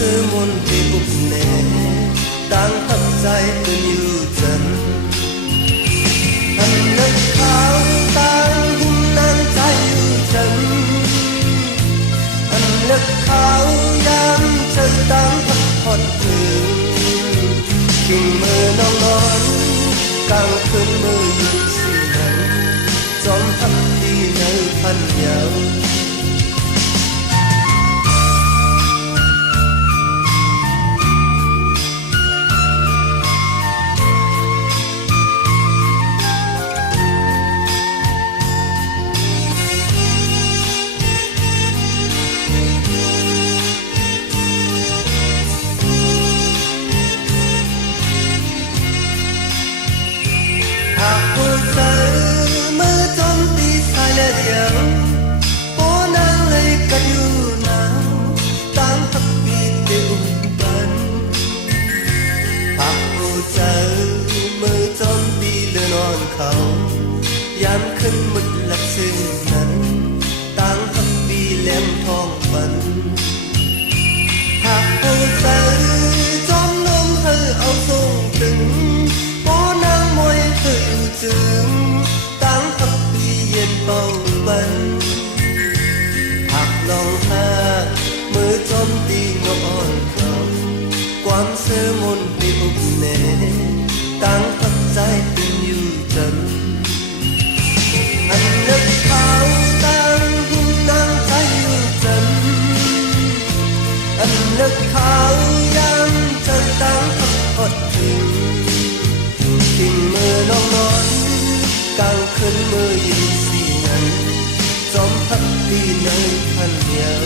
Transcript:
sự môn thì ục nề đang thấp dài từ nhiều dần anh nước khao tan hung nan trái yêu chân anh nước khao yam chân đang thấp hot từ kinh mơ nong non càng cơn mơ yêu xinh nắng gió thấp đi nơi thân nhauยามขึ้นมุดหลักซึ่งนั้นต่างทับปีแหลมทองฝันหากผู้เจอจอมนมเธอเอาส่งถึงโอ้นางมวยเธออยู่จึงต่างทับปีเย็นเบาบันหากลองหามือจอมตีงอ่อนเขาความเสื่อมนไปอุบแน่ต่างทับใจตึงอยู่จันอันนึกเขาตั้งหุ่นนางใจอยู่จันอันนึกเขายังจะตั้งพักพอดถึงทิ้งมือน้องนอนกลางคืนมือยินสีนั้นจอมพักดีในพันเดียว